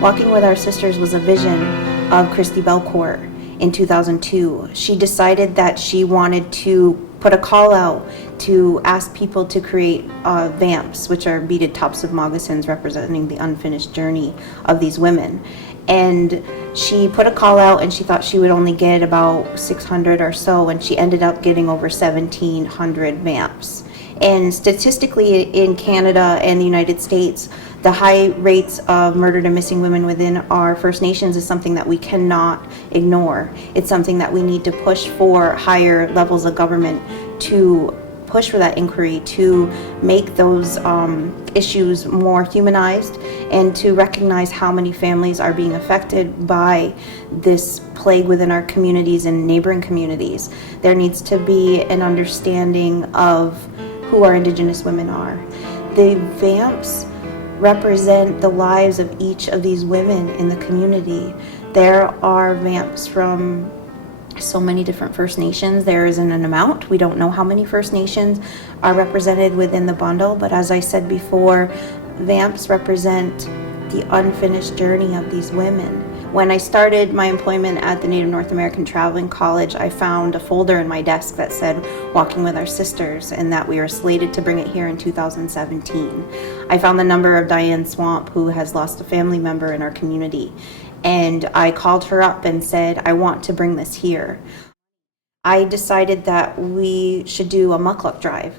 Walking with Our Sisters was a vision of Christy Belcourt in 2002. She decided that she wanted to put a call out to ask people to create vamps, which are beaded tops of moccasins representing the unfinished journey of these women. And she put a call out, and she thought she would only get about 600 or so, and she ended up getting over 1,700 vamps. And statistically in Canada and the United States, the high rates of murdered and missing women within our First Nations is something that we cannot ignore. It's something that we need to push for higher levels of government to push for that inquiry, to make those issues more humanized, and to recognize how many families are being affected by this plague within our communities and neighboring communities. There needs to be an understanding of who our Indigenous women are. The vamps represent the lives of each of these women in the community. There are vamps from so many different First Nations. There isn't an amount. We don't know how many First Nations are represented within the bundle, but as I said before, vamps represent the unfinished journey of these women. When I started my employment at the Native North American Traveling College, I found a folder in my desk that said Walking with Our Sisters, and that we were slated to bring it here in 2017. I found the number of Diane Swamp, who has lost a family member in our community, and I called her up and said, I want to bring this here. I decided that we should do a mukluk drive.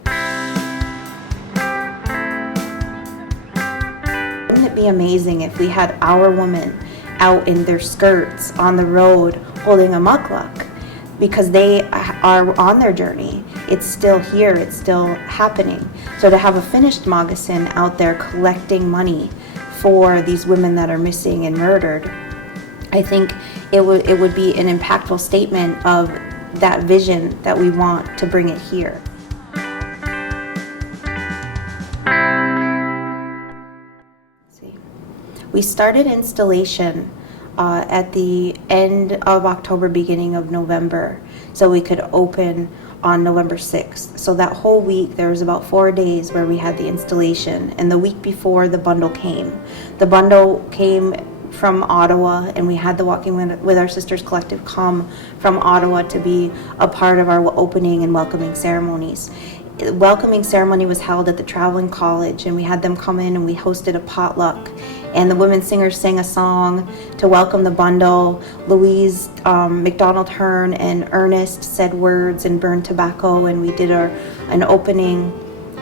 Wouldn't it be amazing if we had our women out in their skirts on the road holding a mukluk, because they are on their journey. It's still here, it's still happening. So to have a finished moccasin out there collecting money for these women that are missing and murdered, I think it would be an impactful statement of that vision that we want to bring it here. We started installation at the end of October, beginning of November, so we could open on November 6th. So that whole week, there was about 4 days where we had the installation, and the week before the bundle came. The bundle came from Ottawa, and we had the Walking with Our Sisters Collective come from Ottawa to be a part of our opening and welcoming ceremonies. The welcoming ceremony was held at the Traveling College, and we had them come in and we hosted a potluck, and the women singers sang a song to welcome the bundle. Louise McDonald Hearn and Ernest said words and burned tobacco, and we did an opening,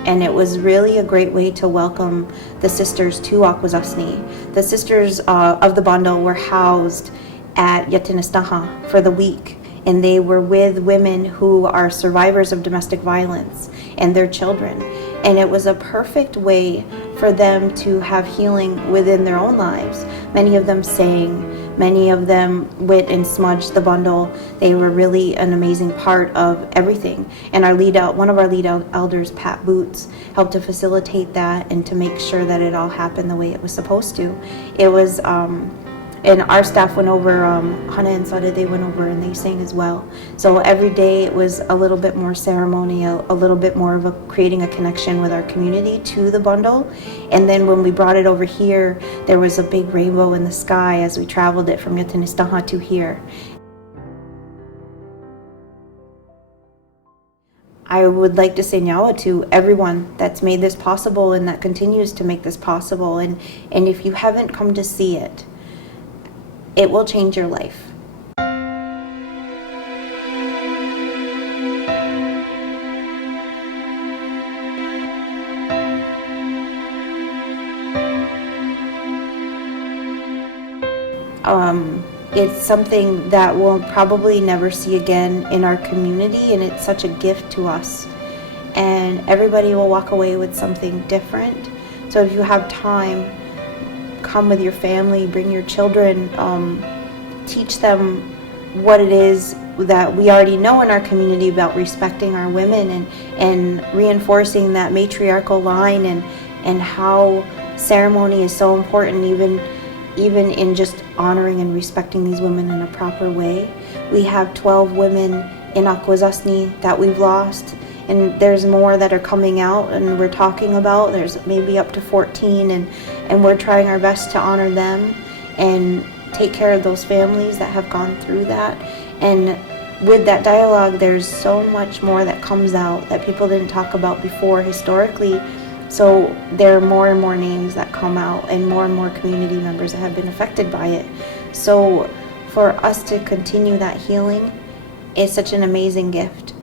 and it was really a great way to welcome the sisters to Akwesasne. The sisters of the bundle were housed at Akwesasne for the week, and they were with women who are survivors of domestic violence and their children. And it was a perfect way for them to have healing within their own lives. Many of them sang, many of them went and smudged the bundle. They were really an amazing part of everything. And one of our lead elders, Pat Boots, helped to facilitate that and to make sure that it all happened the way it was supposed to. It was and our staff went over, Hannah and Sada, they went over and they sang as well. So every day it was a little bit more ceremony, a little bit more of creating a connection with our community to the bundle. And then when we brought it over here, there was a big rainbow in the sky as we traveled it from Akwesasne to here. I would like to say nyawa to everyone that's made this possible and that continues to make this possible. And if you haven't come to see it, it will change your life. It's something that we'll probably never see again in our community, and it's such a gift to us. And everybody will walk away with something different. So if you have time, come with your family, bring your children, teach them what it is that we already know in our community about respecting our women and reinforcing that matriarchal line, and how ceremony is so important, even in just honoring and respecting these women in a proper way. We have 12 women in Akwesasne that we've lost, and there's more that are coming out and we're talking about. There's maybe up to 14, and we're trying our best to honor them and take care of those families that have gone through that. And with that dialogue, there's so much more that comes out that people didn't talk about before historically. So there are more and more names that come out, and more community members that have been affected by it. So for us to continue that healing is such an amazing gift.